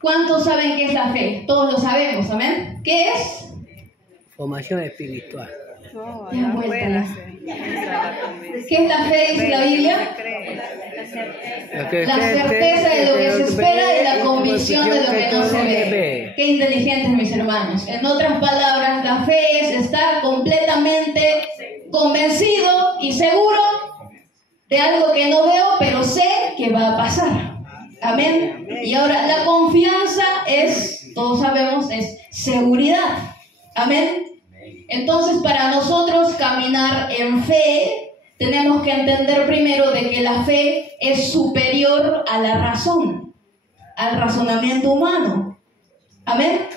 ¿Cuántos saben qué es la fe? Todos lo sabemos, amén. ¿Qué es? Formación espiritual. No, Ya, no vuelta. fue la certeza. ¿Qué es la fe, dice la Biblia? La certeza de lo que se espera y la convicción de lo que no se ve. Qué inteligentes, mis hermanos. En otras palabras, la fe es estar completamente convencido y seguro de algo que no veo, pero sé que va a pasar. Amén. Y ahora, la confianza es, todos sabemos, es seguridad. Amén. Entonces, para nosotros caminar en fe, tenemos que entender primero de que la fe es superior a la razón, al razonamiento humano. Amén.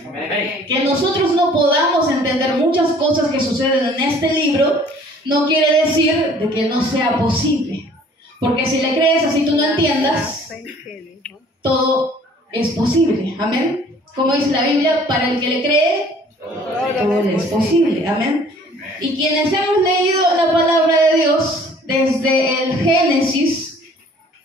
Que nosotros no podamos entender muchas cosas que suceden en este libro, no quiere decir de que no sea posible. Porque si le crees así tú no entiendas, todo es posible. Amén. Como dice la Biblia, para el que le cree, todo es posible. Amén. Y quienes hemos leído la palabra de Dios desde el Génesis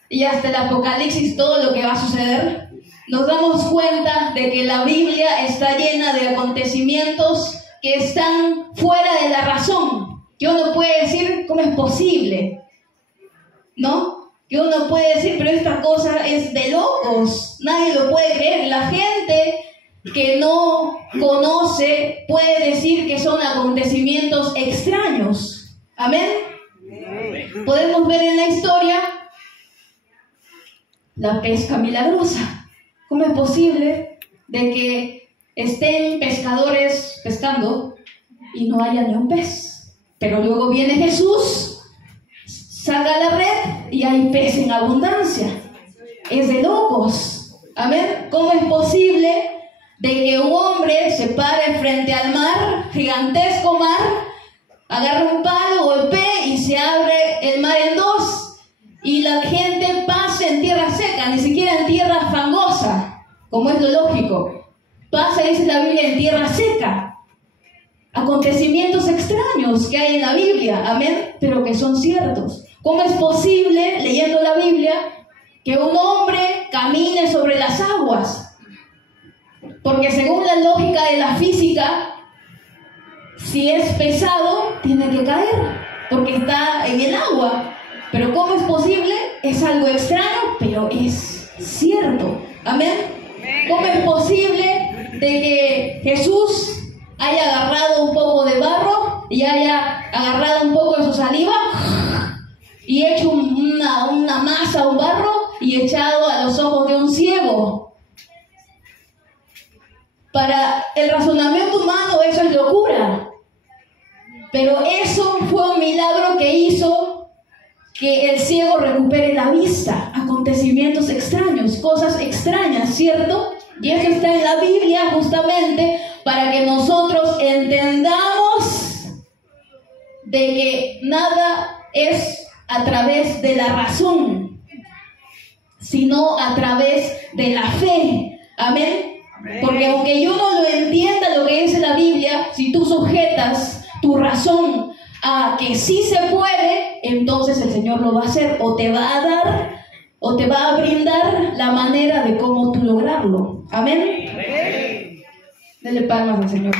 y hasta el Apocalipsis, todo lo que va a suceder, nos damos cuenta de que la Biblia está llena de acontecimientos que están fuera de la razón, que uno puede decir, ¿cómo es posible? ¿No? Que uno puede decir, pero esta cosa es de locos, nadie lo puede creer. La gente que no conoce puede decir que son acontecimientos extraños. Amén. Podemos ver en la historia la pesca milagrosa. ¿Cómo es posible de que estén pescadores pescando y no haya ni un pez? Pero luego viene Jesús, saca la red y hay pez en abundancia. Es de locos. Amén. ¿Cómo es posible de que un hombre se pare frente al mar, gigantesco mar, agarre un palo, golpee y se abre el mar en dos y la gente pase en tierra seca, ni siquiera en tierra fangosa, como es lo lógico? Pasa, dice la Biblia, en tierra seca. Acontecimientos extraños que hay en la Biblia, amén, pero que son ciertos. ¿Cómo es posible, leyendo la Biblia, que un hombre camine sobre las aguas? Porque según la lógica de la física, si es pesado, tiene que caer, porque está en el agua. Pero ¿cómo es posible? Es algo extraño, pero es cierto. ¿Amén? ¿Cómo es posible de que Jesús haya agarrado un poco de barro y haya agarrado un poco de su saliva y hecho una masa, un barro, y echado a los ojos de un ciego? Para el razonamiento humano eso es locura, pero eso fue un milagro que hizo que el ciego recupere la vista. Acontecimientos extraños, cosas extrañas, ¿cierto? Y eso está en la Biblia justamente para que nosotros entendamos de que nada es a través de la razón, sino a través de la fe. Amén. Porque aunque yo no lo entienda lo que dice la Biblia, si tú sujetas tu razón a que sí se puede, entonces el Señor lo va a hacer, o te va a dar, o te va a brindar la manera de cómo tú lograrlo. Amén. Amén. Dele palmas al Señor.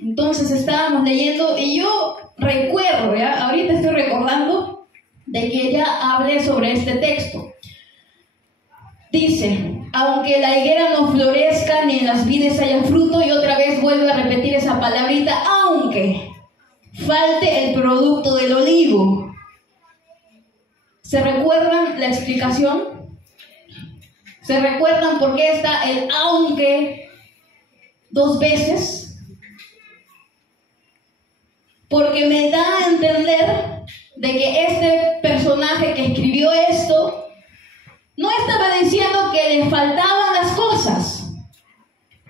Entonces estábamos leyendo y yo recuerdo, ¿ya? Ahorita estoy recordando de que ya hablé sobre este texto. Dice, aunque la higuera no florezca ni en las vides haya fruto, y otra vez vuelve a repetir esa palabrita, aunque falte el producto del olivo. ¿Se recuerdan la explicación? ¿Se recuerdan por qué está el aunque dos veces? Porque me da a entender de que este personaje que escribió esto no estaba diciendo que le faltaban las cosas.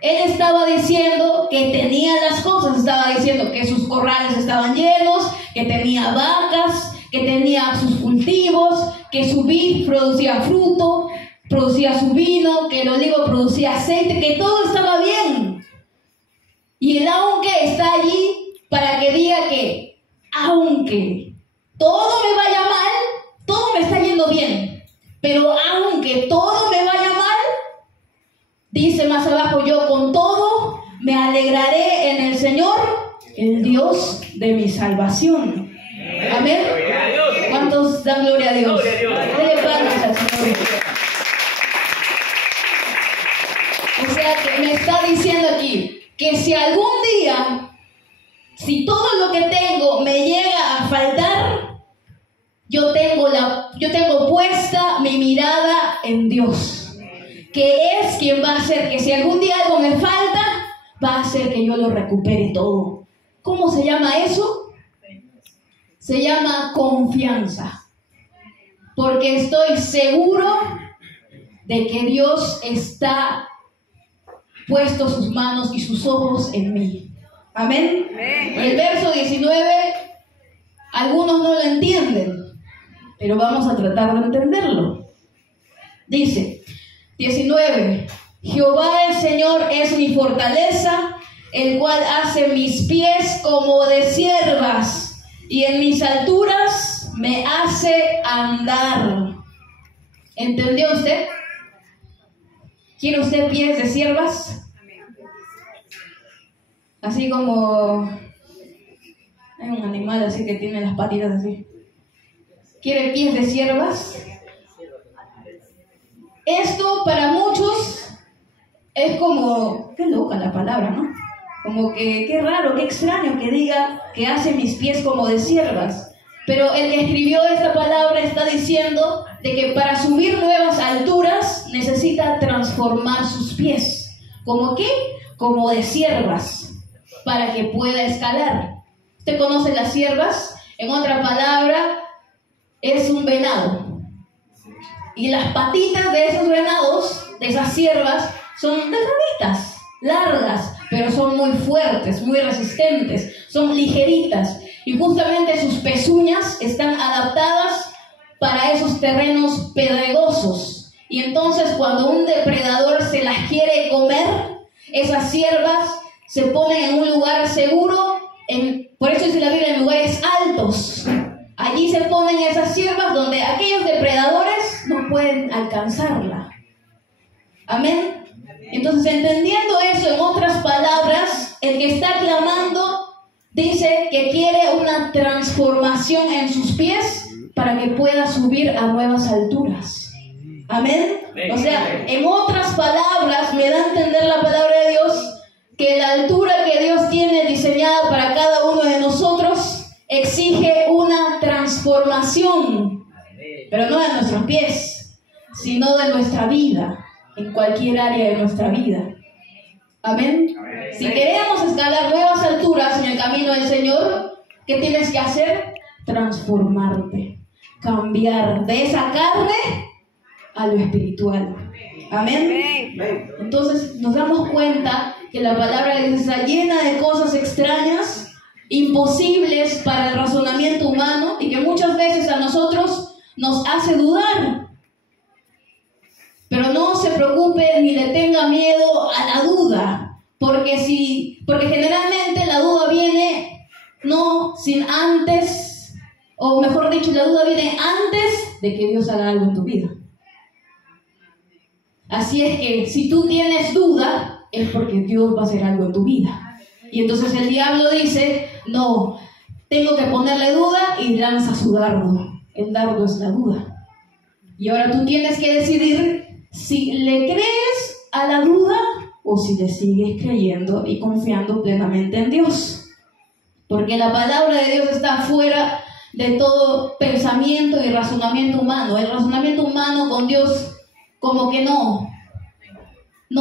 Él estaba diciendo que tenía las cosas, estaba diciendo que sus corrales estaban llenos, que tenía vacas, que tenía sus cultivos, que su vid producía fruto, producía su vino, que el olivo producía aceite, que todo estaba bien. Y el aunque está allí para que diga que aunque todo me vaya mal, todo me está yendo bien. Pero aunque todo me vaya mal, dice más abajo, yo con todo me alegraré en el Señor, el Dios de mi salvación. Amén. ¿Cuántos dan gloria a Dios? Dele palmas al Señor. O sea que me está diciendo aquí que si algún día, si todo lo que tengo me llega a faltar, yo tengo puesta mi mirada en Dios, que es quien va a hacer que si algún día algo me falta, va a hacer que yo lo recupere todo. ¿Cómo se llama eso? Se llama confianza. Porque estoy seguro de que Dios está puesto sus manos y sus ojos en mí. Amén. El verso 19, algunos no lo entienden, pero vamos a tratar de entenderlo. Dice, 19, Jehová el Señor es mi fortaleza, el cual hace mis pies como de ciervas, y en mis alturas me hace andar. ¿Entendió usted? ¿Quiere usted pies de ciervas? Así como hay un animal así que tiene las patitas así. ¿Quiere pies de ciervas? Esto para muchos es como, qué loca la palabra, ¿no? Como que qué raro, qué extraño que diga que hace mis pies como de ciervas. Pero el que escribió esta palabra está diciendo de que para subir nuevas alturas necesita transformar sus pies. ¿Cómo qué? Como de ciervas, para que pueda escalar. ¿Usted conoce las ciervas? En otra palabra, es un venado. Y las patitas de esos venados, de esas ciervas, son delgaditas, largas, pero son muy fuertes, muy resistentes, son ligeritas. Y justamente sus pezuñas están adaptadas para esos terrenos pedregosos. Y entonces cuando un depredador se las quiere comer, esas ciervas se ponen en un lugar seguro, por eso dice la Biblia, en lugares altos. Allí se ponen esas ciervas donde aquellos depredadores no pueden alcanzarla. Amén. Entonces, entendiendo eso, en otras palabras, el que está clamando dice que quiere una transformación en sus pies para que pueda subir a nuevas alturas. Amén. O sea, en otras palabras, me da a entender la palabra de Dios que la altura que Dios tiene diseñada para cada uno de nosotros exige una transformación, pero no de nuestros pies, sino de nuestra vida, en cualquier área de nuestra vida. Amén. Si queremos escalar nuevas alturas en el camino del Señor, ¿qué tienes que hacer? Transformarte, cambiar de esa carne a lo espiritual. Amén. Entonces nos damos cuenta que la palabra de Dios está llena de cosas extrañas, imposibles para el razonamiento humano, y que muchas veces a nosotros nos hace dudar. Pero no se preocupe ni le tenga miedo a la duda, porque generalmente la duda viene no sin antes, o mejor dicho, la duda viene antes de que Dios haga algo en tu vida. Así es que si tú tienes duda, es porque Dios va a hacer algo en tu vida. Y entonces el diablo dice, no, tengo que ponerle duda, y lanza su dardo. El dardo es la duda. Y ahora tú tienes que decidir si le crees a la duda o si le sigues creyendo y confiando plenamente en Dios. Porque la palabra de Dios está fuera de todo pensamiento y razonamiento humano. El razonamiento humano con Dios como que no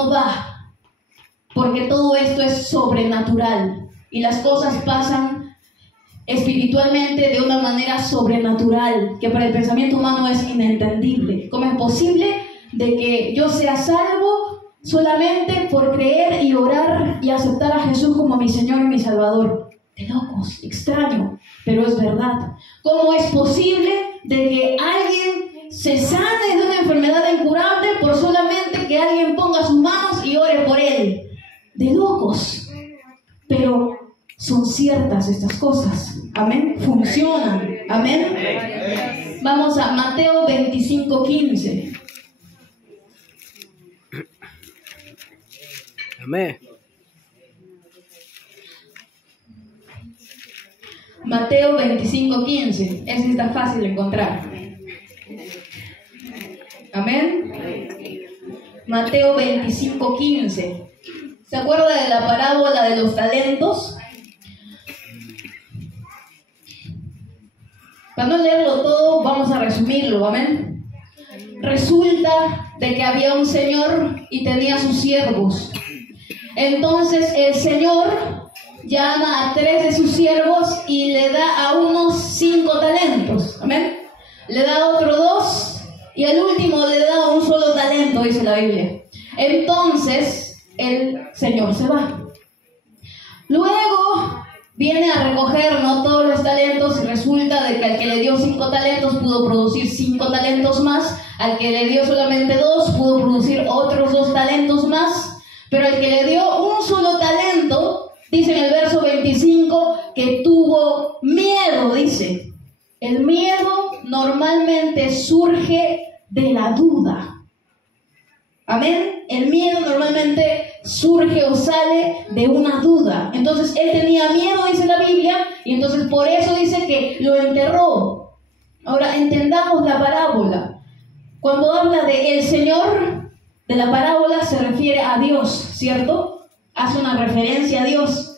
va, porque todo esto es sobrenatural y las cosas pasan espiritualmente de una manera sobrenatural que para el pensamiento humano es inentendible. ¿Cómo es posible de que yo sea salvo solamente por creer y orar y aceptar a Jesús como mi Señor y mi Salvador? De locos, extraño, pero es verdad. ¿Cómo es posible de que alguien se sane de una enfermedad incurable por solamente que alguien ponga sus manos y ore por él? De locos. Pero son ciertas estas cosas. Amén. Funcionan. Amén. Vamos a Mateo 25:15. Amén. Mateo 25:15. Ese está fácil de encontrar. Amén. Mateo 25:15. ¿Se acuerda de la parábola de los talentos? Para no leerlo todo, vamos a resumirlo, amén. Resulta de que había un señor y tenía sus siervos. Entonces el señor llama a 3 de sus siervos y le da a unos 5 talentos, amén. Le da a otro 2 y al último le da un solo talento, dice la Biblia. Entonces el señor se va. Luego viene a recoger todos los talentos y resulta de que al que le dio 5 talentos pudo producir 5 talentos más, al que le dio solamente 2 pudo producir otros 2 talentos más, pero al que le dio un solo talento, dice en el verso 25 que tuvo miedo, dice. El miedo normalmente surge de la duda. Amén. El miedo normalmente surge o sale de una duda. Entonces él tenía miedo, dice la Biblia, y entonces por eso dice que lo enterró. Ahora entendamos la parábola. Cuando habla de el Señor de la parábola se refiere a Dios, ¿cierto? Hace una referencia a Dios.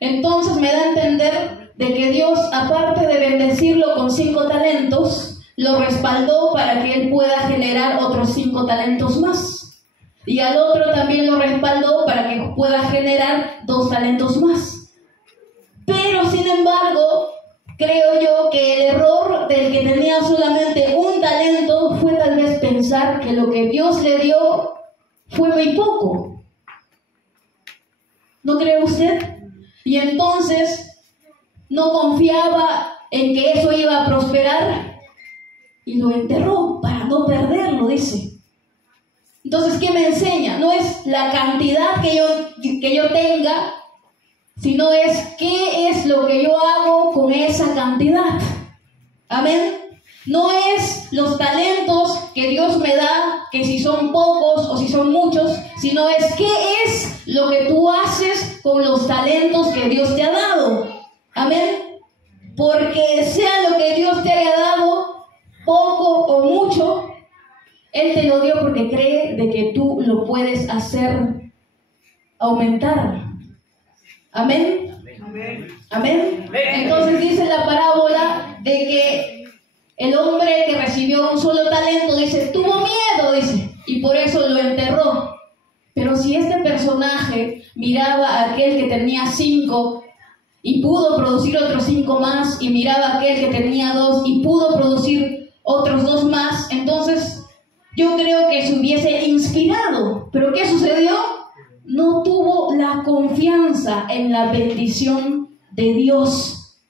Entonces me da a entender de que Dios, aparte de bendecirlo con 5 talentos, lo respaldó para que él pueda generar otros 5 talentos más. Y al otro también lo respaldó para que pueda generar 2 talentos más. Pero sin embargo, creo yo que el error del que tenía solamente un talento fue tal vez pensar que lo que Dios le dio fue muy poco. ¿No cree usted? Y entonces no confiaba en que eso iba a prosperar y lo enterró para no perderlo, dice. Entonces, ¿qué me enseña? No es la cantidad que yo tenga, sino es qué es lo que yo hago con esa cantidad. Amén. No es los talentos que Dios me da, que si son pocos o si son muchos, sino es qué es lo que tú haces con los talentos que Dios te ha dado. Amén. Porque sea lo que Dios te haya dado, poco o mucho, Él te lo dio porque cree de que tú lo puedes hacer aumentar. Amén. Amén. Amén. Entonces dice la parábola de que el hombre que recibió un solo talento, dice, tuvo miedo, dice, y por eso lo enterró. Pero si este personaje miraba a aquel que tenía 5 y pudo producir otros 5 más, y miraba a aquel que tenía 2 y pudo producir otros 2 más, entonces yo creo que se hubiese inspirado. ¿Pero qué sucedió? No tuvo la confianza en la bendición de Dios.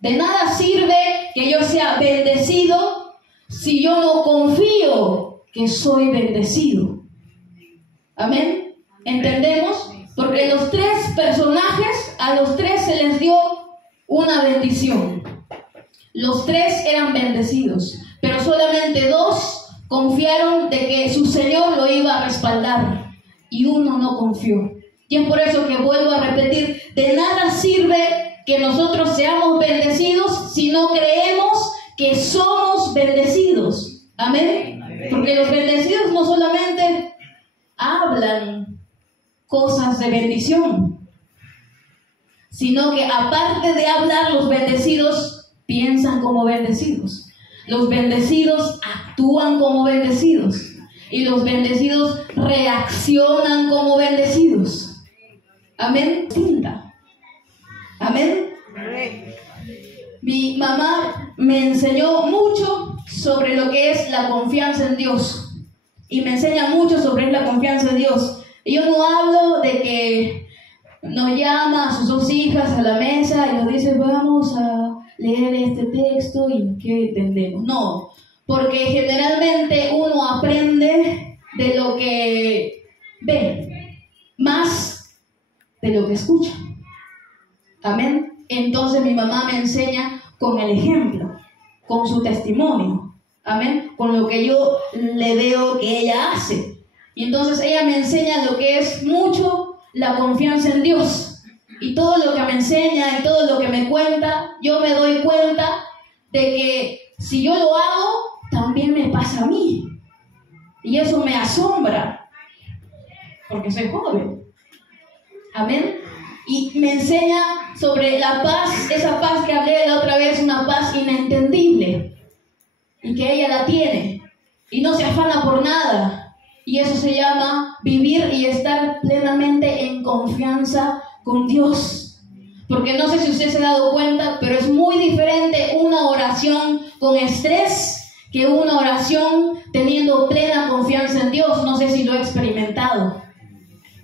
De nada sirve que yo sea bendecido si yo no confío que soy bendecido. Amén. ¿Entendemos? Porque los 3 personajes, a los 3 se les dio una bendición. Los 3 eran bendecidos, pero solamente 2 confiaron de que su Señor lo iba a respaldar y uno no confió. Y es por eso que vuelvo a repetir, de nada sirve que nosotros seamos bendecidos si no creemos que somos bendecidos. Amén. Porque los bendecidos no solamente hablan cosas de bendición, sino que aparte de hablar, los bendecidos piensan como bendecidos. Los bendecidos actúan como bendecidos. Y los bendecidos reaccionan como bendecidos. Amén. Amén. Mi mamá me enseñó mucho sobre lo que es la confianza en Dios. Y me enseña mucho sobre la confianza en Dios. Y yo no hablo de que nos llama a sus 2 hijas a la mesa y nos dice, vamos a leer este texto y ¿qué entendemos? No, porque generalmente uno aprende de lo que ve, más de lo que escucha. Amén. Entonces mi mamá me enseña con el ejemplo, con su testimonio, amén, con lo que yo le veo que ella hace. Y entonces ella me enseña lo que es mucho la confianza en Dios. Y todo lo que me enseña y todo lo que me cuenta, yo me doy cuenta de que si yo lo hago, también me pasa a mí. Y eso me asombra, porque soy joven. Amén. Y me enseña sobre la paz, esa paz que hablé la otra vez, una paz inentendible. Y que ella la tiene. Y no se afana por nada. Y eso se llama vivir y estar plenamente en confianza con Dios. Porque no sé si usted se ha dado cuenta, pero es muy diferente una oración con estrés que una oración teniendo plena confianza en Dios. No sé si lo he experimentado.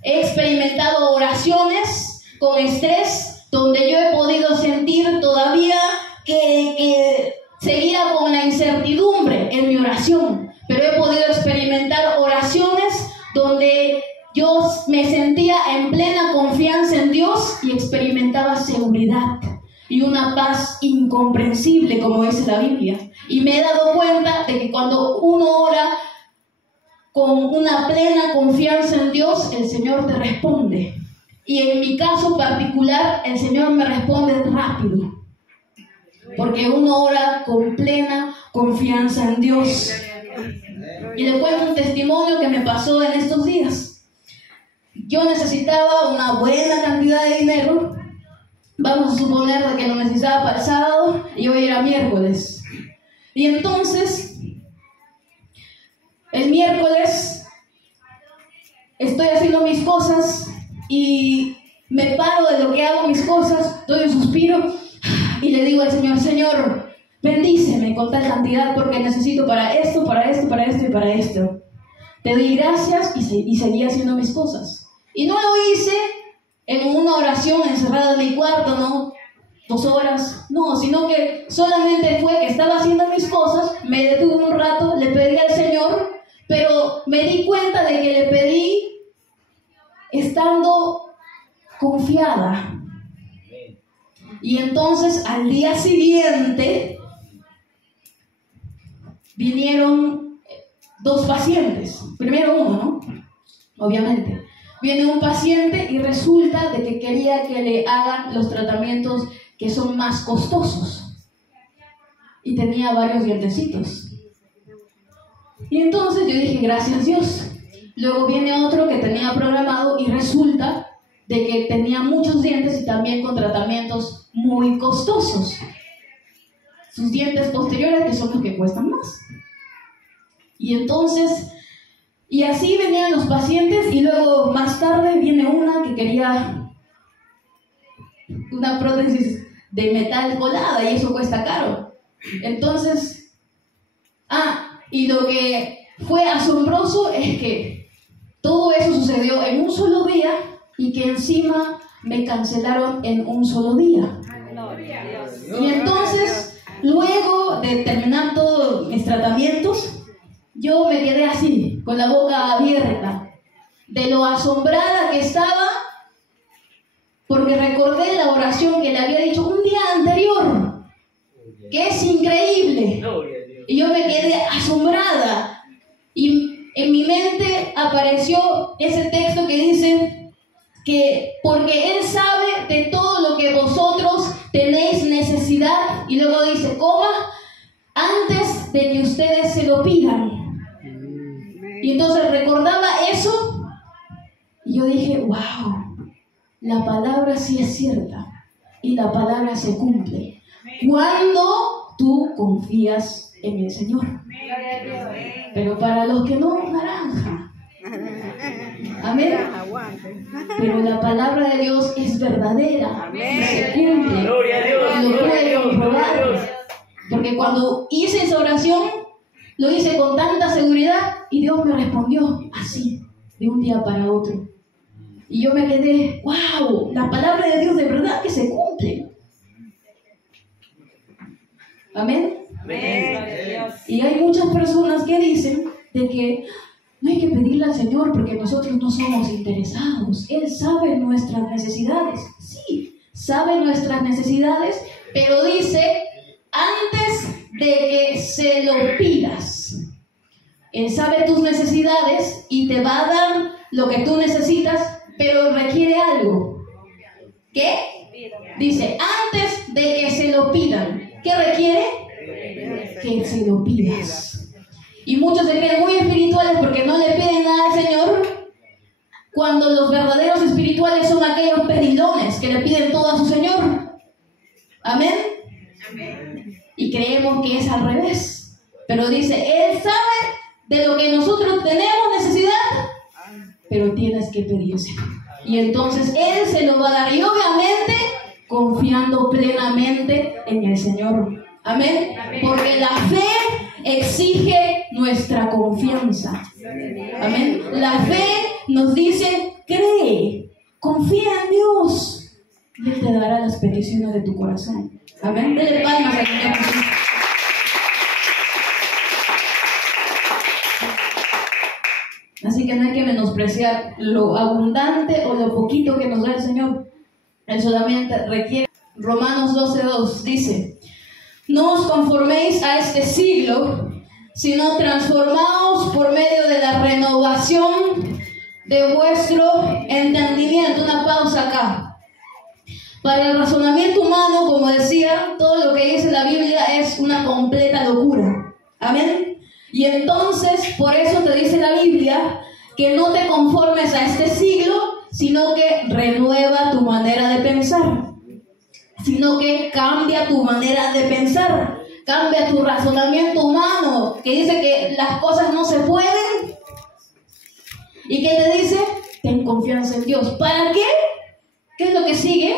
He experimentado oraciones con estrés donde yo he podido sentir todavía que seguía con la incertidumbre en mi oración. Pero he podido experimentar oraciones donde yo me sentía en plena confianza en Dios y experimentaba seguridad y una paz incomprensible, como dice la Biblia. Y me he dado cuenta de que cuando uno ora con una plena confianza en Dios, el Señor te responde. Y en mi caso particular, el Señor me responde rápido. Porque uno ora con plena confianza en Dios. Y le cuento un testimonio que me pasó en estos días. Yo necesitaba una buena cantidad de dinero. Vamos a suponer de que lo necesitaba para el sábado y hoy era miércoles. Y entonces, el miércoles estoy haciendo mis cosas y me paro de lo que hago mis cosas, doy un suspiro y le digo al Señor: Señor, bendíceme con tal cantidad porque necesito para esto, para esto, para esto y para esto. Te doy gracias y seguí haciendo mis cosas. Y no lo hice en una oración encerrada en mi cuarto, no 2 horas, no, sino que solamente fue que estaba haciendo mis cosas, me detuve un rato, le pedí al Señor, pero me di cuenta de que le pedí estando confiada. Y entonces al día siguiente vinieron 2 pacientes. Primero uno, ¿no? Obviamente. Viene un paciente y resulta de que quería que le hagan los tratamientos que son más costosos. Y tenía varios dientecitos. Y entonces yo dije: gracias Dios. Luego viene otro que tenía programado y resulta de que tenía muchos dientes y también con tratamientos muy costosos. Sus dientes posteriores, que son los que cuestan más. Y entonces, y así venían los pacientes y luego más tarde viene una que quería una prótesis de metal colada y eso cuesta caro. Entonces, y lo que fue asombroso es que todo eso sucedió en un solo día y que encima me cancelaron en un solo día. Y entonces, luego de terminar todos mis tratamientos, yo me quedé así, con la boca abierta, de lo asombrada que estaba, porque recordé la oración que le había dicho un día anterior, que es increíble. Y yo me quedé asombrada. Y en mi mente apareció ese texto que dice que porque Él sabe de todo lo que vosotros tenéis necesidad, y luego dice, antes de que ustedes se lo pidan. Y entonces recordaba eso y yo dije: wow, la palabra sí es cierta y la palabra se cumple cuando tú confías en el Señor. Pero para los que no, naranja. Amén. Pero la palabra de Dios es verdadera, se cumple. Gloria a Dios. Y lo pueden comprobar. Porque cuando hice esa oración, lo hice con tanta seguridad y Dios me respondió así, de un día para otro. Y yo me quedé: wow, la palabra de Dios de verdad que se cumple. Amén. Y hay muchas personas que dicen de que no hay que pedirle al Señor porque nosotros no somos interesados. Él sabe nuestras necesidades. Sí, sabe nuestras necesidades, pero dice de que se lo pidas. Él sabe tus necesidades y te va a dar lo que tú necesitas, pero requiere algo. ¿Qué? Dice, antes de que se lo pidan. ¿Qué requiere? Que se lo pidas. Y muchos se creen muy espirituales porque no le piden nada al Señor, cuando los verdaderos espirituales son aquellos pedilones que le piden todo a su Señor. Amén. Y creemos que es al revés. Pero dice, Él sabe de lo que nosotros tenemos necesidad, pero tienes que pedírselo. Y entonces Él se lo va a dar. Y obviamente confiando plenamente en el Señor. Amén. Porque la fe exige nuestra confianza. Amén. La fe nos dice, cree, confía en Dios y Él te dará las peticiones de tu corazón. Amén. Dele palmas al Señor Jesús. Así que no hay que menospreciar lo abundante o lo poquito que nos da el Señor. Él solamente requiere. Romanos 12:2 dice, no os conforméis a este siglo, sino transformaos por medio de la renovación de vuestro entendimiento. Una pausa acá. Para el razonamiento humano, como decía, todo lo que dice la Biblia es una completa locura. Amén. Y entonces, por eso te dice la Biblia que no te conformes a este siglo, sino que renueva tu manera de pensar. Sino que cambia tu manera de pensar. Cambia tu razonamiento humano, que dice que las cosas no se pueden. ¿Y qué te dice? Ten confianza en Dios. ¿Para qué? ¿Qué es lo que sigue?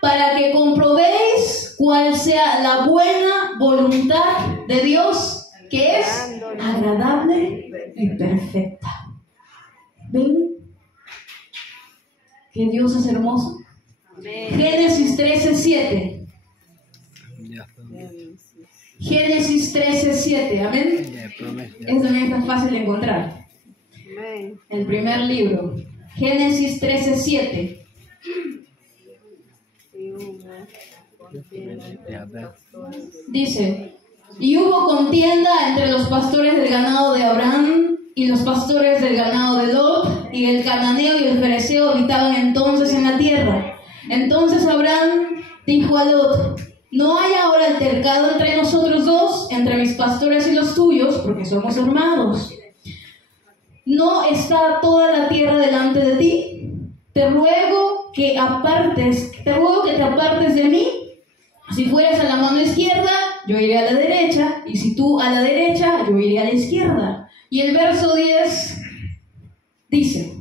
Para que comprobéis cuál sea la buena voluntad de Dios, que es agradable y perfecta. ¿Ven? Que Dios es hermoso. Génesis 13:7. Génesis 13:7. Amén. Eso también es fácil de encontrar. El primer libro. Génesis 13:7. Dice, y hubo contienda entre los pastores del ganado de Abraham y los pastores del ganado de Lot, y el cananeo y el fereceo habitaban entonces en la tierra. Entonces Abraham dijo a Lot, no hay ahora altercado entre nosotros dos, entre mis pastores y los tuyos, porque somos hermanos. ¿No está toda la tierra delante de ti? Te ruego que te apartes de mí. Si fueres a la mano izquierda, yo iré a la derecha, y si tú a la derecha, yo iré a la izquierda. Y el verso 10 dice,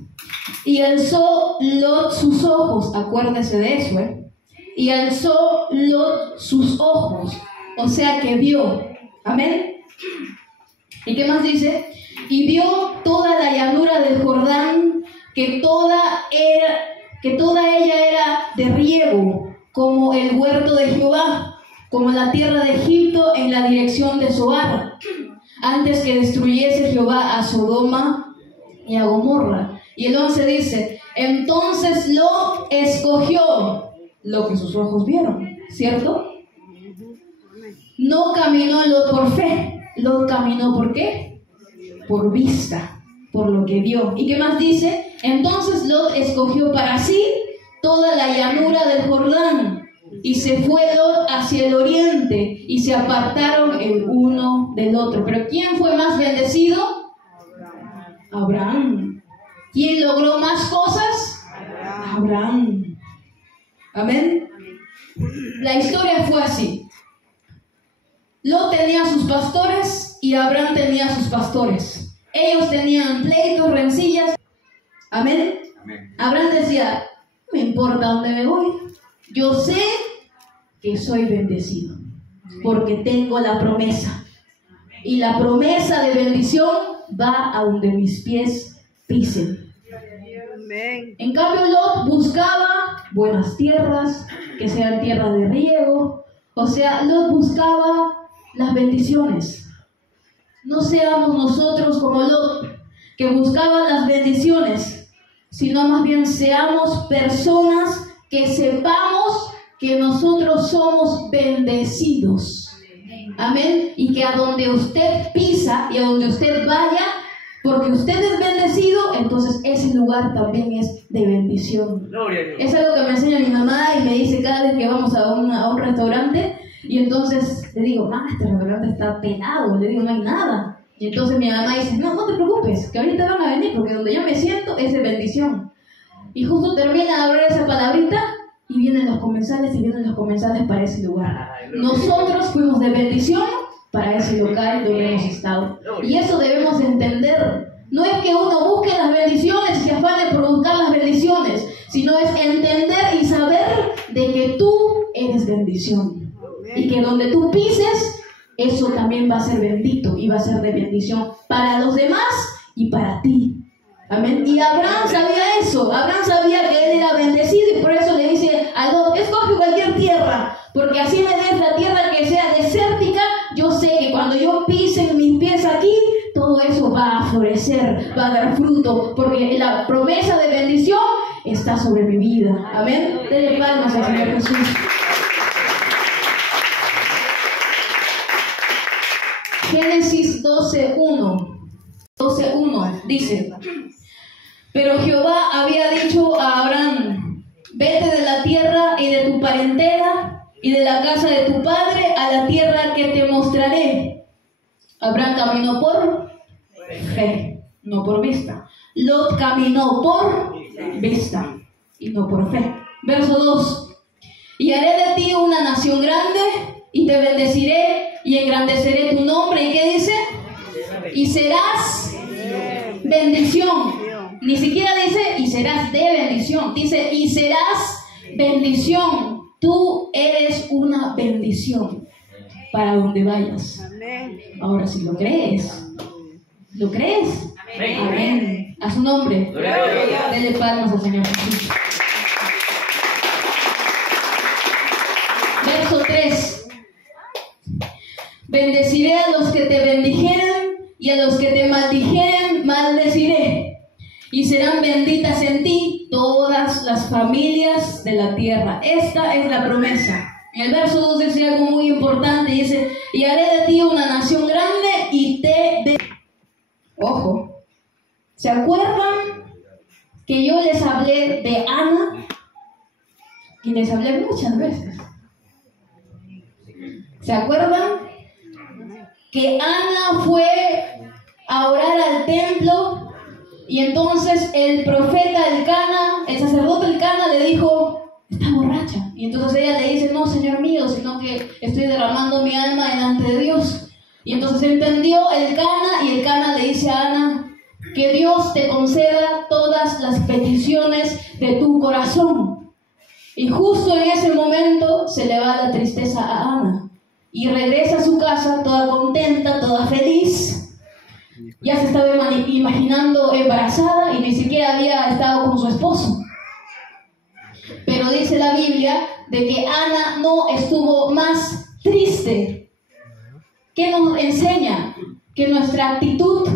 y alzó Lot sus ojos, acuérdese de eso, y alzó Lot sus ojos, o sea que vio, amén. ¿Y qué más dice? Y vio toda la llanura del Jordán, que toda ella era de riego, como el huerto de Jehová, como la tierra de Egipto en la dirección de Zoar, antes que destruyese Jehová a Sodoma y a Gomorra. Y el 11 dice, entonces Lot escogió lo que sus ojos vieron, ¿cierto? No caminó Lot por fe, Lot caminó ¿por qué? Por vista, por lo que vio. ¿Y qué más dice? Entonces Lot escogió para sí toda la llanura del Jordán, y se fue Lot hacia el oriente, y se apartaron el uno del otro. Pero ¿quién fue más bendecido? Abraham. ¿Quién logró más cosas? Abraham. Amén. La historia fue así. Lot tenía sus pastores y Abraham tenía sus pastores. Ellos tenían pleitos, rencillas. Amén. Abraham decía, no me importa dónde me voy, yo sé que soy bendecido porque tengo la promesa, y la promesa de bendición va a donde mis pies pisen. En cambio Lot buscaba buenas tierras, que sean tierras de riego, o sea, Lot buscaba las bendiciones. No seamos nosotros como Lot, que buscaban las bendiciones, sino más bien seamos personas que sepamos que nosotros somos bendecidos. Amén. Y que a donde usted pisa y a donde usted vaya, porque usted es bendecido, entonces ese lugar también es de bendición. Es algo que me enseña mi mamá y me dice cada vez que vamos a un restaurante. Y entonces le digo, mamá, este restaurante está pelado. Le digo, no hay nada. Y entonces mi mamá dice, no te preocupes, que ahorita van a venir, porque donde yo me siento es de bendición. Y justo termina de hablar esa palabrita y vienen los comensales para ese lugar. Nosotros fuimos de bendición para ese local donde hemos estado. Y eso debemos entender. No es que uno busque las bendiciones y se afane por buscar las bendiciones, sino es entender y saber de que tú eres bendición. Y que donde tú pises, eso también va a ser bendito y va a ser de bendición para los demás y para ti. Amén. Y Abraham sabía eso. Abraham sabía que él era bendecido y por eso le dice a Lot, escoge cualquier tierra, porque así me des la tierra que sea desértica. Yo sé que cuando yo pise mis pies aquí, todo eso va a florecer, va a dar fruto, porque la promesa de bendición está sobre mi vida. Amén. Denle palmas al Señor Jesús. Génesis 12:1 dice: pero Jehová había dicho a Abraham, vete de la tierra y de tu parentela y de la casa de tu padre a la tierra que te mostraré. Abraham caminó por fe, no por vista. Lot caminó por vista y no por fe. Verso 2: y haré de ti una nación grande y te bendeciré y engrandeceré tu nombre. ¿Y qué dice? Y serás bendición. Ni siquiera dice y serás de bendición. Dice y serás bendición. Tú eres una bendición para donde vayas. Ahora si lo crees, ¿lo crees? Amén. A su nombre. Dele palmas al Señor Jesús. Verso 3: bendeciré a los que te bendijeren y a los que te maldijeren maldeciré. Y serán benditas en ti todas las familias de la tierra. Esta es la promesa. En el verso 2 dice algo muy importante. Dice, y haré de ti una nación grande y te... Ojo. ¿Se acuerdan que yo les hablé de Ana? Y les hablé muchas veces. ¿Se acuerdan? Que Ana fue a orar al templo. Y entonces el profeta Elcana, el sacerdote Elcana le dijo, está borracha. Y entonces ella le dice, no, Señor mío, sino que estoy derramando mi alma delante de Dios. Y entonces entendió Elcana y Elcana le dice a Ana, que Dios te conceda todas las peticiones de tu corazón. Y justo en ese momento se le va la tristeza a Ana. Y regresa a su casa toda contenta, toda feliz. Ya se estaba imaginando embarazada y ni siquiera había estado con su esposo. Pero dice la Biblia de que Ana no estuvo más triste. ¿Qué nos enseña? Que nuestra actitud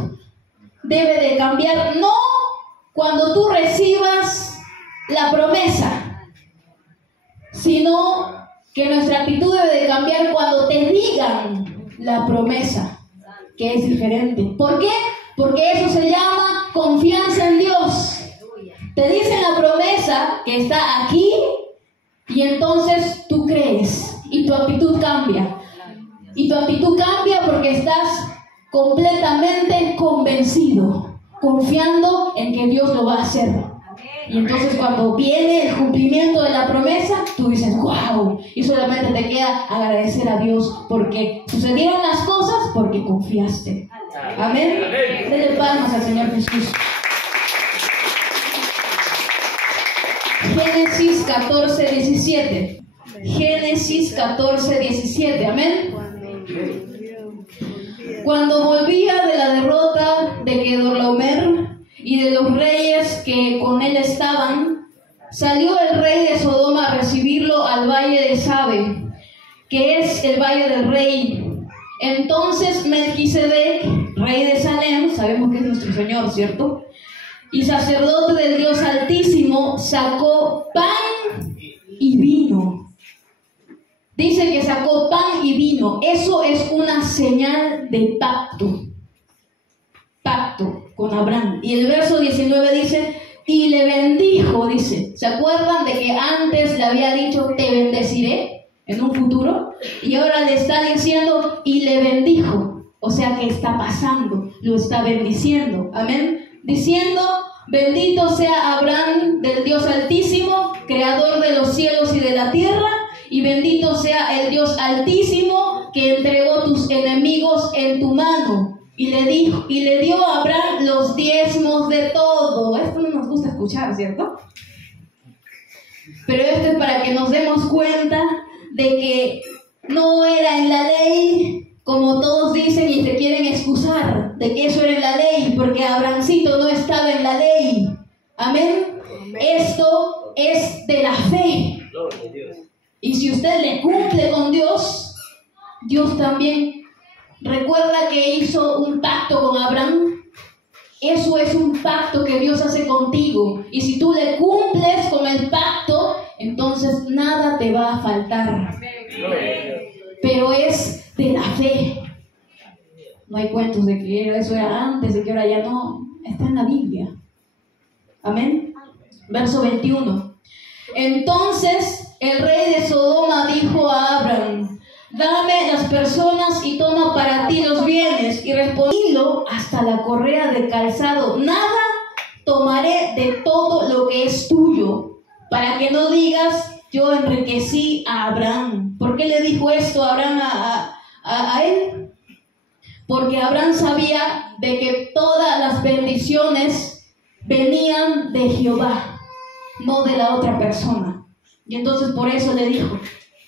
debe de cambiar, no cuando tú recibas la promesa, sino que nuestra actitud debe de cambiar cuando te digan la promesa, que es diferente. ¿Por qué? Porque eso se llama confianza en Dios. Te dicen la promesa que está aquí y entonces tú crees y tu actitud cambia. Y tu actitud cambia porque estás completamente convencido, confiando en que Dios lo va a hacer. Y entonces cuando viene el cumplimiento de la promesa, tú dices, wow, y solamente te queda agradecer a Dios porque sucedieron las cosas porque confiaste. Amén. Denle palmas al Señor Jesús. Génesis 14:17. Génesis 14:17. Amén. Cuando volvía de la derrota de Kedorlaomer y de los reyes que con él estaban, salió el rey de Sodoma a recibirlo al valle de Sabe, que es el valle del rey. Entonces Melquisedec, rey de Salem, sabemos que es nuestro Señor, ¿cierto?, y sacerdote del Dios Altísimo, sacó pan y vino. Dice que sacó pan y vino. Eso es una señal de pacto. Pacto con Abraham. Y el verso 19 dice, y le bendijo, dice. ¿Se acuerdan de que antes le había dicho, te bendeciré en un futuro? Y ahora le está diciendo, y le bendijo. O sea que está pasando, lo está bendiciendo. Amén. Diciendo, bendito sea Abraham del Dios Altísimo, creador de los cielos y de la tierra, y bendito sea el Dios Altísimo que entregó tus enemigos en tu mano. Y le dio a Abraham los diezmos de todo. Esto no nos gusta escuchar, ¿cierto? Pero esto es para que nos demos cuenta de que no era en la ley, como todos dicen y se quieren excusar, de que eso era en la ley, porque Abrahamcito no estaba en la ley. Amén. Esto es de la fe. Y si usted le cumple con Dios, Dios también recuerda que hizo un pacto con Abraham. Eso es un pacto que Dios hace contigo. Y si tú le cumples con el pacto, entonces nada te va a faltar. Pero es de la fe. No hay cuentos de que eso era antes, de que ahora ya no. Está en la Biblia. Amén. Verso 21. Entonces el rey de Sodoma dijo a Abraham, dame las personas y toma para ti los bienes. Y respondió, hasta la correa de calzado, nada tomaré de todo lo que es tuyo, para que no digas, yo enriquecí a Abraham. ¿Por qué le dijo esto a Abraham a él? Porque Abraham sabía de que todas las bendiciones venían de Jehová, no de la otra persona. Y entonces por eso le dijo.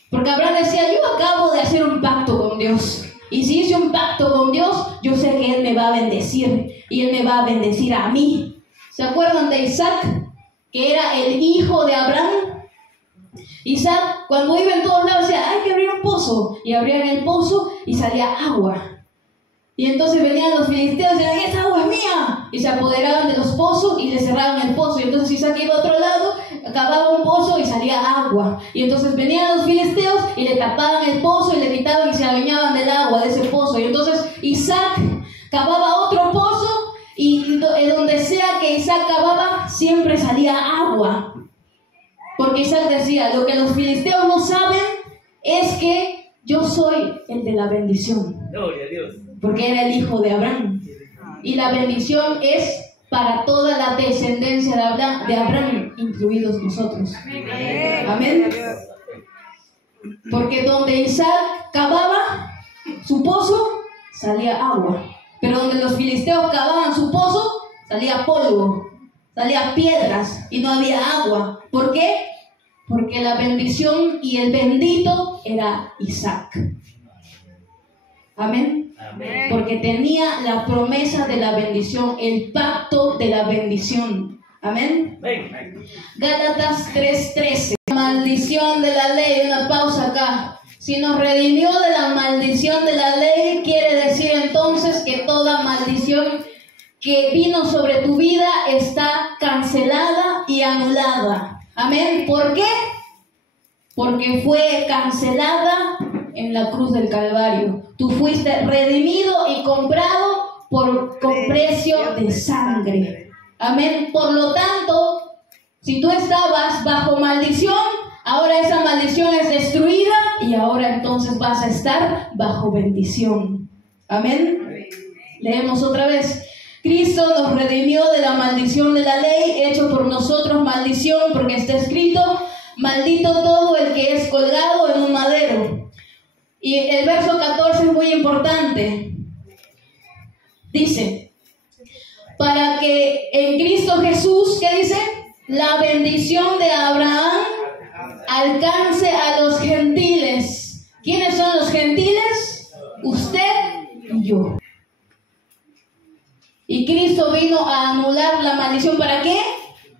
Porque Abraham decía, yo acabo de hacer un pacto con Dios. Y si hice un pacto con Dios, yo sé que Él me va a bendecir. Y Él me va a bendecir a mí. ¿Se acuerdan de Isaac? Que era el hijo de Abraham. Isaac, cuando iba en todos lados, decía, hay que abrir un pozo. Y abrían el pozo y salía agua. Y entonces venían los filisteos y decían, esa agua es mía. Y se apoderaban de los pozos y le cerraban el pozo. Y entonces Isaac iba a otro lado, acababa un pozo y salía agua. Y entonces venían los filisteos y le tapaban el pozo y le quitaban y se adueñaban del agua de ese pozo. Y entonces Isaac cavaba otro pozo y donde sea que Isaac cavaba siempre salía agua. Porque Isaac decía, lo que los filisteos no saben es que yo soy el de la bendición. Gloria a Dios. Porque era el hijo de Abraham. Y la bendición es para toda la descendencia de Abraham, incluidos nosotros. Amén. Porque donde Isaac cavaba su pozo, salía agua. Pero donde los filisteos cavaban su pozo, salía polvo, salía piedras y no había agua. ¿Por qué? Porque la bendición y el bendito era Isaac. Amén. Amén. Porque tenía la promesa de la bendición, el pacto de la bendición. Amén. Amén. Gálatas 3:13. Maldición de la ley. Una pausa acá. Si nos redimió de la maldición de la ley, quiere decir entonces que toda maldición que vino sobre tu vida está cancelada y anulada. Amén. ¿Por qué? Porque fue cancelada en la cruz del Calvario. Tú fuiste redimido y comprado con precio de sangre. Amén. Por lo tanto, si tú estabas bajo maldición, ahora esa maldición es destruida y ahora entonces vas a estar bajo bendición. Amén. Leemos otra vez. Cristo nos redimió de la maldición de la ley, hecho por nosotros maldición, porque está escrito, maldito todo el que es colgado en un madero. Y el verso 14 es muy importante. Dice, para que en Cristo Jesús, ¿qué dice? La bendición de Abraham alcance a los gentiles. ¿Quiénes son los gentiles? Usted y yo. Y Cristo vino a anular la maldición. ¿Para qué?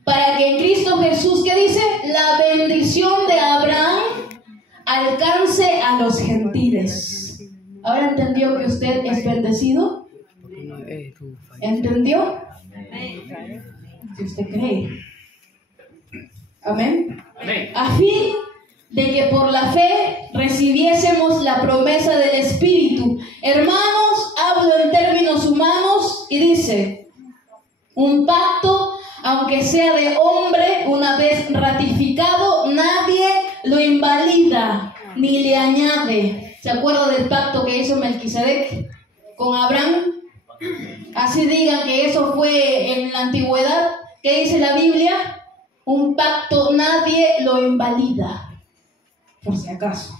Para que en Cristo Jesús, ¿qué dice? La bendición de Abraham alcance a los gentiles. ¿Ahora entendió que usted es bendecido? ¿Entendió? Si usted cree. Amén. Amén. A fin de que por la fe recibiésemos la promesa del Espíritu. Hermanos, hablo en términos humanos y dice, un pacto, aunque sea de hombre, una vez ratificado, nadie lo invalida ni le añade. ¿Se acuerda del pacto que hizo Melquisedec con Abraham? Así digan que eso fue en la antigüedad. ¿Qué dice la Biblia? Un pacto nadie lo invalida, por si acaso.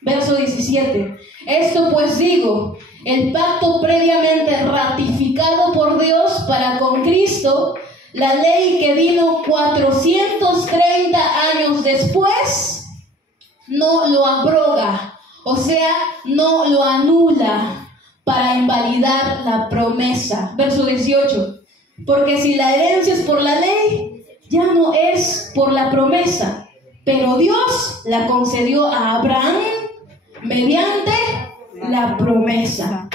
Verso 17. Esto pues digo, el pacto previamente ratificado por Dios para con Cristo, la ley que vino 430 años después, no lo abroga, o sea, no lo anula para invalidar la promesa. Verso 18. Porque si la herencia es por la ley, ya no es por la promesa, pero Dios la concedió a Abraham mediante la promesa.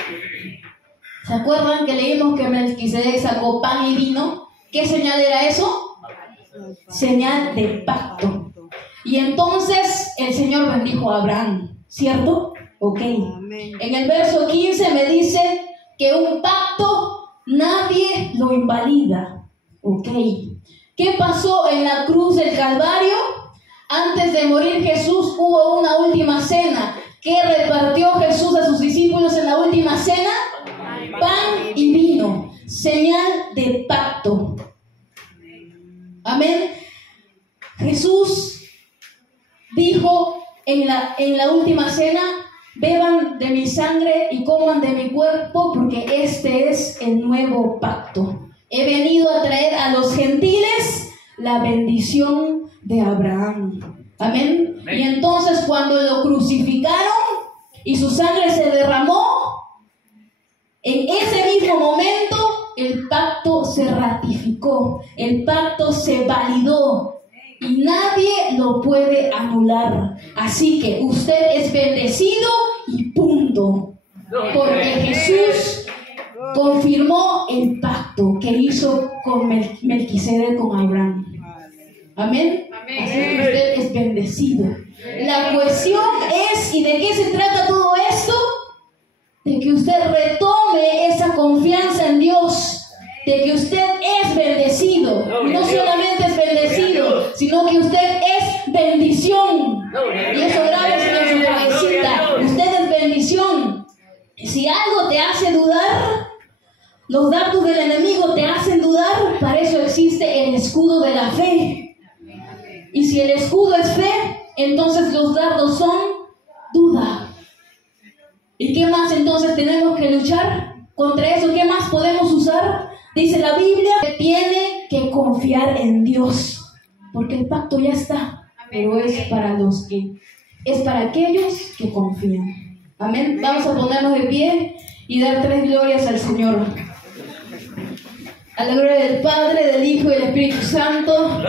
¿Se acuerdan que leímos que Melquisedec sacó pan y vino? ¿Qué señal era eso? Señal de pacto. Y entonces el Señor bendijo a Abraham, ¿cierto? Ok. En el verso 15 me dice que un pacto nadie lo invalida. Ok. ¿Qué pasó en la cruz del Calvario? Antes de morir Jesús hubo una última cena. ¿Qué repartió Jesús a sus discípulos en la última cena? Pan y vino. Señal de pacto. Amén. Jesús dijo en la última cena, beban de mi sangre y coman de mi cuerpo, porque este es el nuevo pacto. He venido a traer a los gentiles la bendición de Abraham. Amén. Y entonces cuando lo crucificaron y su sangre se derramó, en ese mismo momento el pacto se ratificó, el pacto se validó y nadie lo puede anular. Así que usted es bendecido y punto. Porque Jesús confirmó el pacto que hizo con Melquisedec, con Abraham. Amén. Así que usted es bendecido. La cuestión es, ¿y de qué se trata todo esto? De que usted retome esa confianza en Dios, de que usted es bendecido. No solamente es bendecido, sino que usted es bendición. Y eso grábeselo en su cabecita. Usted es bendición. Y si algo te hace dudar, los dardos del enemigo te hacen dudar, para eso existe el escudo de la fe. Y si el escudo es fe, entonces los dardos son duda. ¿Y qué más entonces tenemos que luchar contra eso? ¿Qué más podemos usar? Dice la Biblia que tiene que confiar en Dios, porque el pacto ya está, pero es para aquellos que confían. Amén. Vamos a ponernos de pie y dar 3 glorias al Señor. A la gloria del Padre, del Hijo y del Espíritu Santo.